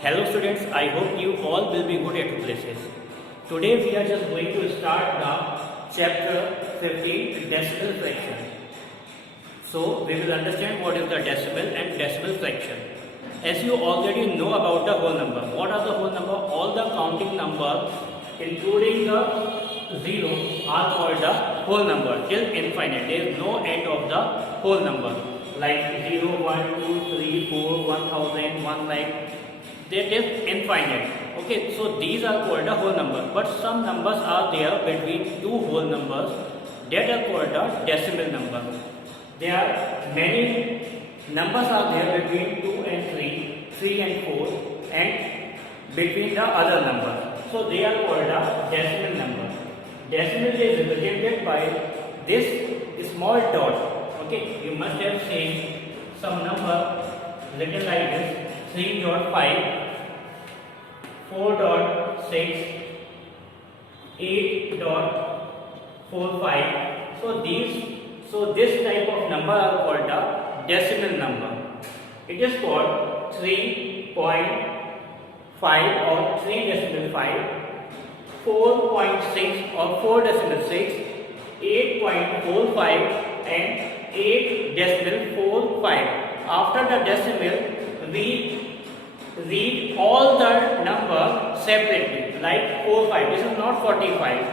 Hello students, I hope you all will be good at your places. Today we are just going to start the chapter 15 decimal fraction. So we will understand what is the decimal and decimal fraction. As you already know about the whole number, what are the whole number? All the counting numbers including the zero are called the whole number till infinite. There is no end of the whole number like 0, 1, 2, 3, 4, 1000, 1 lakh. That is infinite. Okay, so these are called the whole number, but some numbers are there between two whole numbers that are called the decimal number. There are many numbers are there between 2 and 3, 3 and 4, and between the other numbers. So they are called the decimal number. Decimal is represented by this small dot. Okay, you must have seen some number written like this: 3.5, 4.6, 8.45. So this type of number are called the decimal number. It is called 3.5 or 3.5, 4.6 or 4.6, 8.45 and 8.45. After the decimal, we read all the number separately, like 45. This is not 45.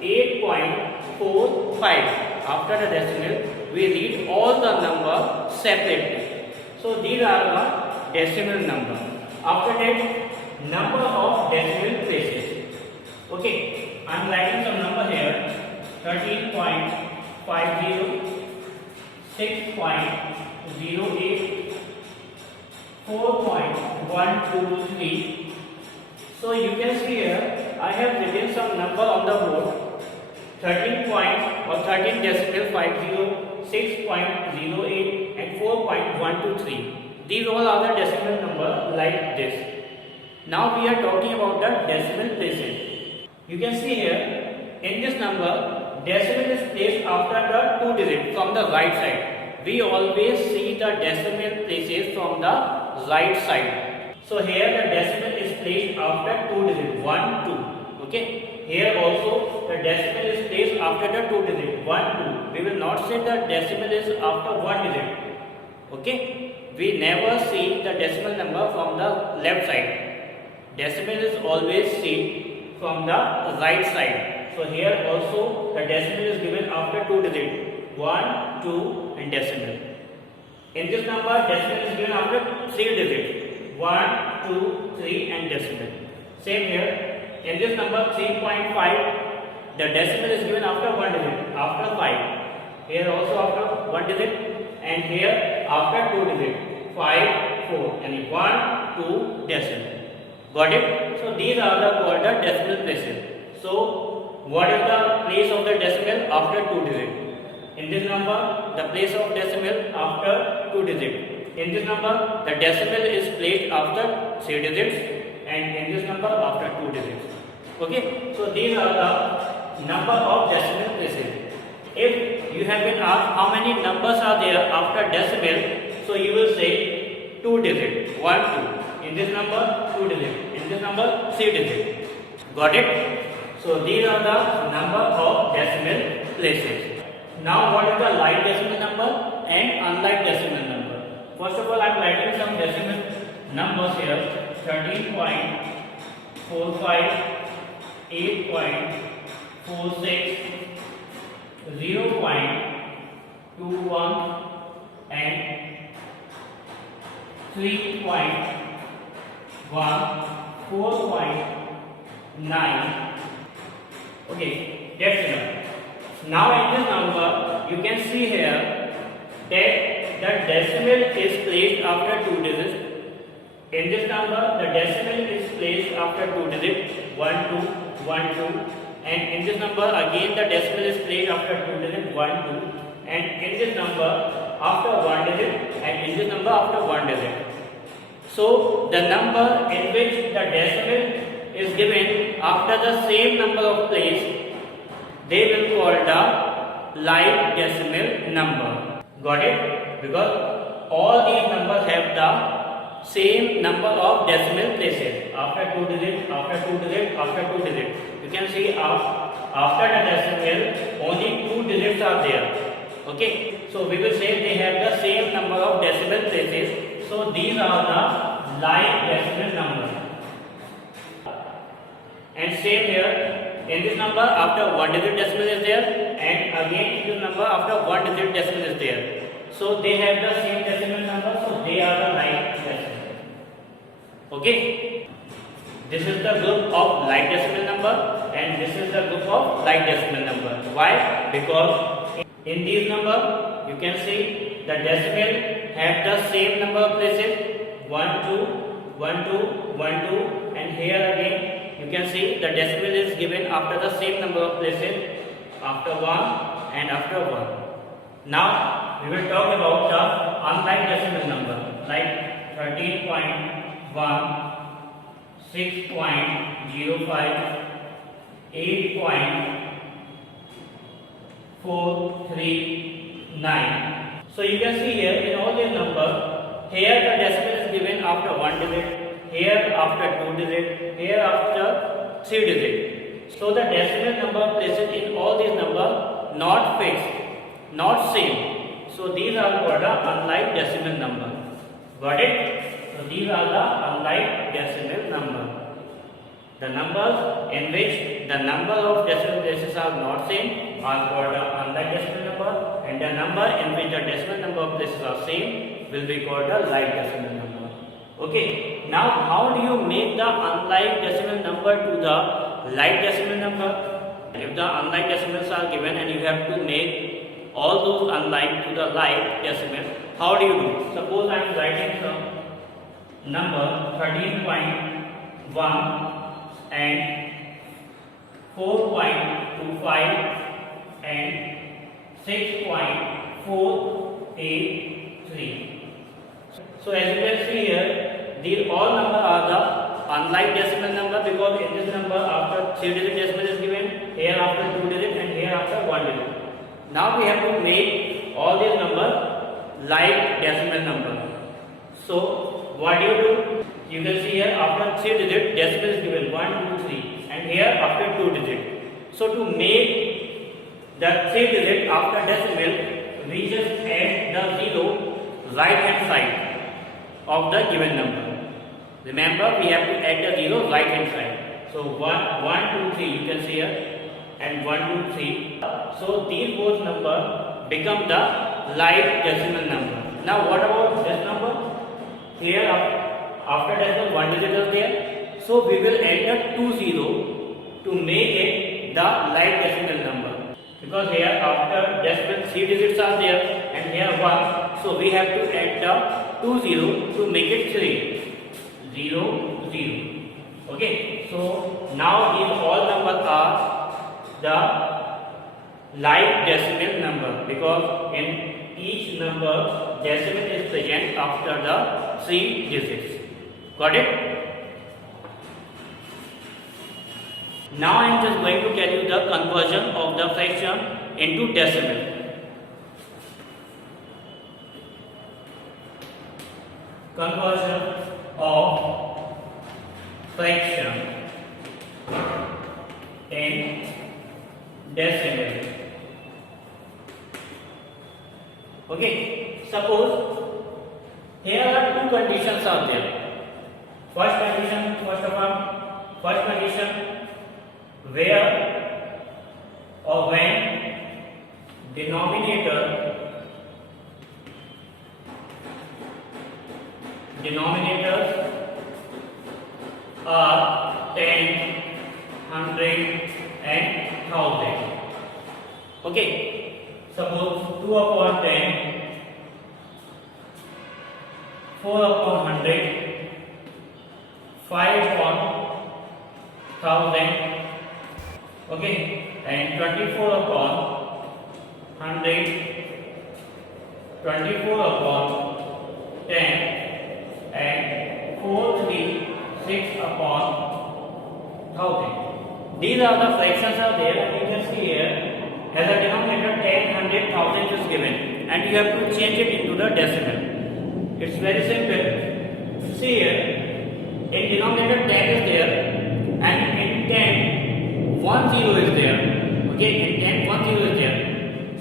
8.45. After the decimal, we read all the number separately. So these are the decimal number. After that, number of decimal places. Okay, I am writing some number here: 13.50, 6.08, 4.123. So you can see here I have written some number on the board: 13 decimal 50, 6.08 and 4.123. These all are the decimal number like this. Now we are talking about the decimal places. You can see here in this number, decimal is placed after the two digits from the right side. We always see the decimal places from the right side. So here the decimal is placed after two digits, 1, 2. Okay. Here also the decimal is placed after the two digits, 1, 2. We will not say the decimal is after one digit. Okay. We never see the decimal number from the left side. Decimal is always seen from the right side. So here also the decimal is given after two digits, 1, 2 and decimal. In this number, decimal is given after three digits, 1, 2, 3 and decimal. Same here. In this number 3.5, the decimal is given after one digit, after 5. Here also after one digit, and here after two digits, 5, 4, and 1, 2 decimal. Got it? So these are the called the decimal places. So what is the place of the decimal after two digits? In this number, the place of decimal after two digits. In this number, the decimal is placed after three digits, and in this number after two digits. Okay, so these are the number of decimal places. If you have been asked how many numbers are there after decimal, so you will say two digits, 1, 2. In this number, two digits. In this number, three digits. Got it? So these are the number of decimal places. Now what is the like decimal number and unlike decimal number? First of all, I am writing some decimal numbers here: 13.45, 8.46, 0.21 and 3.1, 4.9. Okay, that's enough. Now in this number, you can see here that the decimal is placed after two digits. In this number, the decimal is placed after two digits, 1, 2, 1, 2. And in this number, again the decimal is placed after two digits, 1, 2. And in this number, after one digit, and in this number, after one digit. So the number in which the decimal is given after the same number of place, they will call the like decimal number. Got it? Because all these numbers have the same number of decimal places. After 2 digit, after 2 digit, after 2 digit. You can see after the decimal only 2 digits are there. Okay. So we will say they have the same number of decimal places. So these are the like decimal numbers. And same here, in this number after 1 digit decimal is there, and again in this number after 1 digit decimal is there. So they have the same decimal number, so they are the like decimal. Okay. This is the group of like decimal number, and this is the group of like decimal number. Why? Because in these number you can see the decimal have the same number of places, 1 2 1 2 1 2, and here again you can see the decimal is given after the same number of places, after 1 and after 1. Now we will talk about the unlike decimal number like 13.1, 6.05, 8.439. So you can see here in all these numbers, here the decimal is given after 1 digit, here after 2 digit, here after 3 digit. So the decimal number places in all these numbers not fixed, not same. So these are called the unlike decimal number. Got it? So these are the unlike decimal number. The numbers in which the number of decimal places are not same are called the unlike decimal number, and the number in which the decimal number of places are same will be called the like decimal number. Okay. Now how do you make the unlike decimal number to the like decimal number? If the unlike decimals are given and you have to make all those unlike to the like decimal, how do you do? Suppose I am writing some number 13.1 and 4.25 and 6.483. So as you can see here, these all numbers are the unlike decimal number, because in this number after 3 digit decimal is given, here after 2 digit, and here after 1 digit. Now we have to make all these numbers like decimal number. So what do? You can see here after 3 digit decimal is given 1, 2, 3, and here after 2 digit. So to make the 3 digit after decimal, we just add the 0 right hand side of the given number. Remember, we have to add the 0 right hand side. So 1, 1, 2, 3 you can see here, and 1, 2, 3. So these both numbers become the like decimal number. Now what about this number? Here after decimal 1 digit is there. So we will add the 2 0 to make it the like decimal number. Because here after decimal 3 digits are there and here 1. So we have to add the 2 0 to make it 3. 0 0. Okay. So now these all numbers are the like decimal number, because in each number decimal is present after the 3 digits. Got it? Now I am just going to tell you the conversion of the fraction into decimal. Conversion of fraction in decimal. Okay, suppose here are two conditions are there. First condition, first condition, where or when denominators are 10, 100 and 1000. Okay, suppose 2 upon 10, 4 upon 100, 5 upon 1000, okay, and 24 upon 100, 24 upon 10, and 4, 3, 6 upon 1000. These are the fractions are there, and you can see here as a denominator 10, 100, 1000 is given, and you have to change it into the decimal. It's very simple. see here, in denominator 10 is there, and in 10 1 0 is there. Okay, in 10 1 0 is there.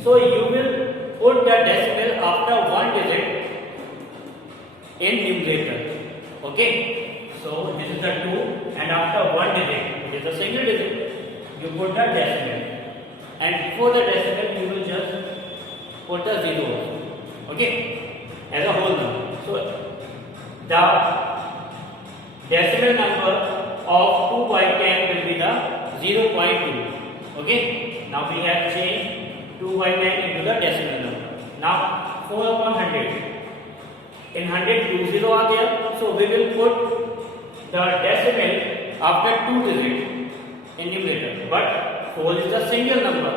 So you will put the decimal after one digit in numerator. Okay, so this is the 2, and after one digit, it is a single digit, you put the decimal, and before the decimal you will just put the 0. Okay, as a whole number. So the decimal number of 2 by 10 will be the 0.2. Okay, now we have changed 2 by 10 into the decimal number. Now 4 upon 100. In 100 2 0 are there, so we will put the decimal after 2 digits in numerator. But 4 is a single number,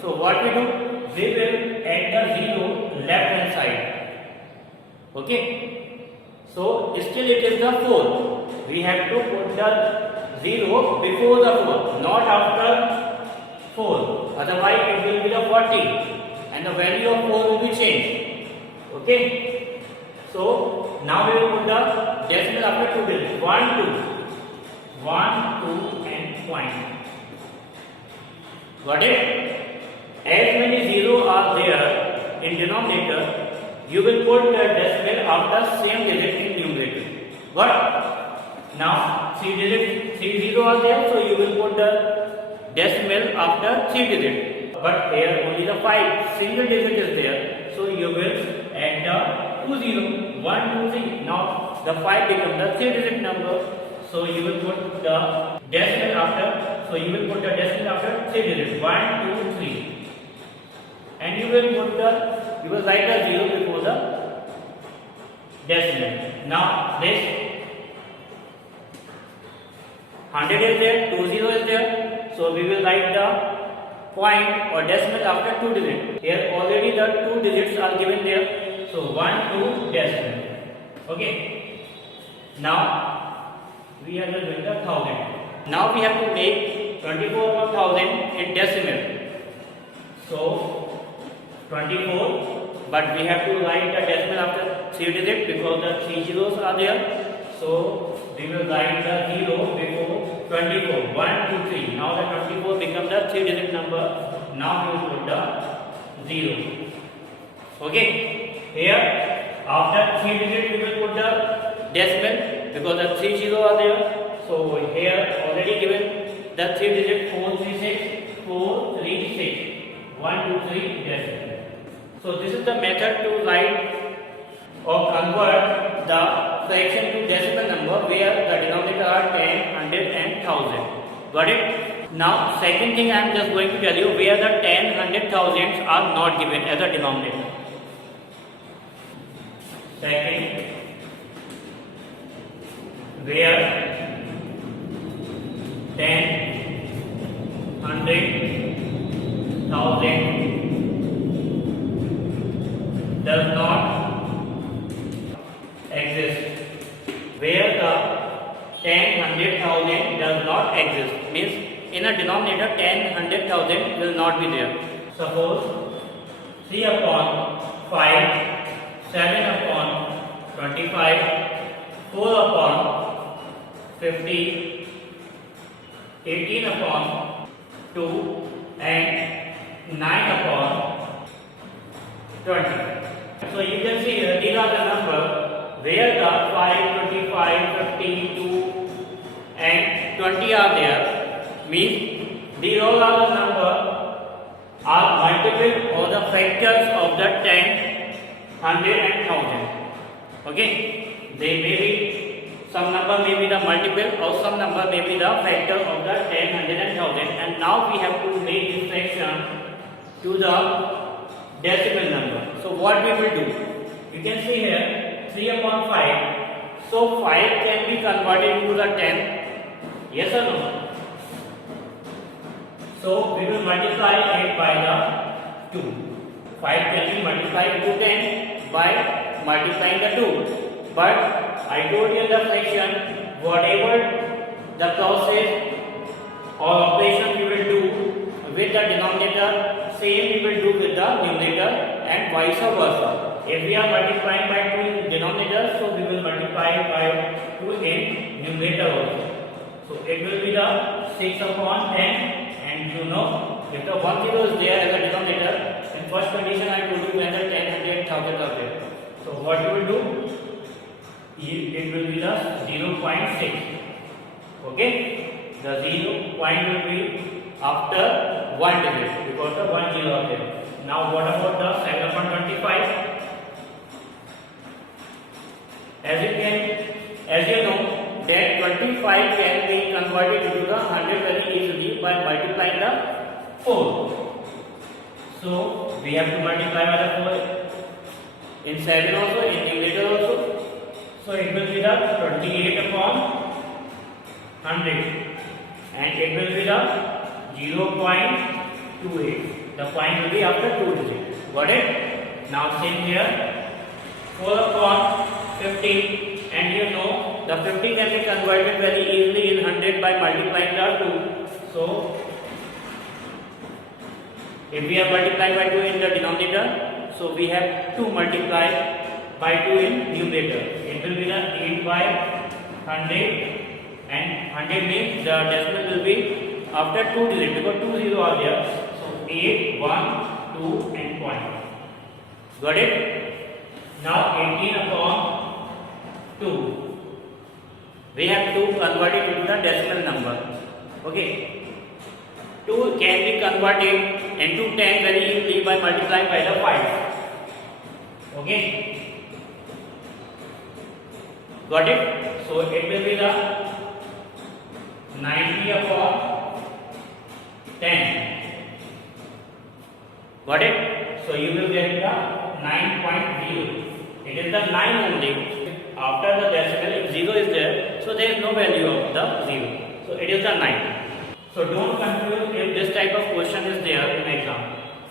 so what we do? We will add the 0 left hand side. Okay, so still it is the 4. We have to put the 0 before the 4, not after 4. Otherwise it will be the 40 and the value of 4 will be changed. Okay, so now we will put the decimal after 2 digits. 1 2 and point. Got it? As many 0 are there in denominator, you will put the decimal after same digit in numerator. Got? Now 3 0 are there, so you will put the decimal after 3 digits. But here only the 5 single digit is there, so you will add the 2 0, 1 2 3. Now the 5 becomes the 3 digit number, so you will put the decimal after. So you will put the decimal after 3 digits. 1 2 3, and you will write the 0 before the decimal. Now this 100 is there, 2 0 is there, so we will write the point or decimal after 2 digits. Here already the 2 digits are given there, so 1 2 decimal. Okay, now we are just doing the 1000. Now we have to make 24,000 in decimal. So 24, but we have to write the decimal after 3 digits because the 3 zeros are there. So we will write the 0 before 24. 1 2 3. Now the 24 becomes the 3 digit number. Now we will put the 0. Okay, here after 3 digits we will put the decimal because the 3 0 are there. So here already given the 3 digit 436 436 1 2 3 decimal. So this is the method to write or convert the fraction to decimal number where the denominator are 10, 100 and 1000. Got it? Now second thing I am just going to tell you where the 10, 100, thousands are not given as a denominator. Second, where 10, 100, 1000 does not exist. Where the 10, 100, 1000 does not exist means in a denominator 10, 100, 1000 will not be there. Suppose 3 upon 5, 7 upon 25, 4 upon 50, 18 upon 2 and 9 upon 20. So you can see here these are the number where the 5, 25, 15, 2 and 20 are there. Means these all are the number are multiple or the factors of the 10, 100 and 1000. Okay, they may be some number may be the multiple or some number may be the factor of the 10, 100 and 1000. And now we have to make this fraction to the decimal number. So what we will do? You can see here 3 upon 5. So 5 can be converted into the 10. Yes or no? So we will multiply it by the 2. 5 can be multiplied into 10 by multiplying the 2. But I told you in the fraction, whatever the process or operation we will do with the denominator, same we will do with the numerator and vice versa. If we are multiplying by 2 in denominator, so we will multiply by 2 in numerator also. So it will be the 6 upon 10, and you know, if the 1 0 is there as a denominator, in first condition I told you when the 10, 100, 1000 are there. So what you will do? It will be the 0.6. Okay? The 0 point will be after 1 digit because the 1 0 are there. Now what about the 7 upon 25? As you know that 25 can be converted into the 100 very easily by multiplying the 4. So we have to multiply by the 4 in 7 also, in numerator also. So it will be the 28 upon 100 and it will be the 0.28. The point will be after 2 digits. Got it? Now same here, 4 upon 50, and you know the 50 can be converted very easily in 100 by multiplying the 2. So if we are multiplying by 2 in the denominator, so we have to multiply by 2 in numerator. It will be the 8 by 100, and 100 means the decimal will be after 2 digits because 2 0 are there. So 8, 1, 2 and point. Got it? Now 18 upon 2. We have to convert it into the decimal number. Okay. 2 can be converted into 10 very easily by multiplying by the 5. Okay. Got it? So it will be the 90 upon 10. Got it? So you will get the 9.0. It is the 9 only. After the decimal, if 0 is there, so there is no value of the 0. So it is the 9. So don't confuse if this type of question is there in exam.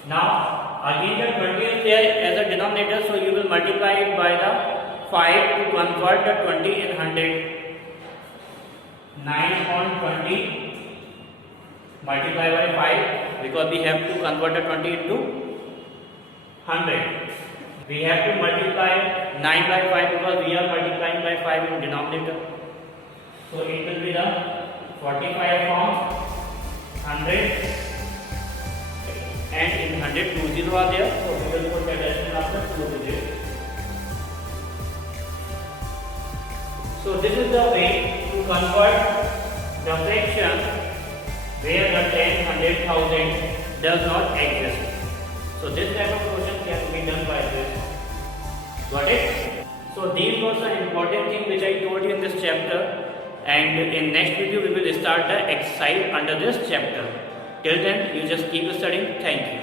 Now again the 20 is there as a denominator, so you will multiply it by the 5 to convert the 20 in 100. 9 on 20 multiply by 5 because we have to convert the 20 into 100. We have to multiply 9 by 5 because we are multiplying by 5 in denominator. So it will be the 45 upon 100, and in 100 2 0 are there, so we will put the decimal after 2 digits. So this is the way to convert the fraction where the 10, 100, 1000 does not exist. So this type of question can be done by this. Got it? So these were some important things which I told you in this chapter, and in next video we will start the exercise under this chapter. Till then you just keep studying. Thank you.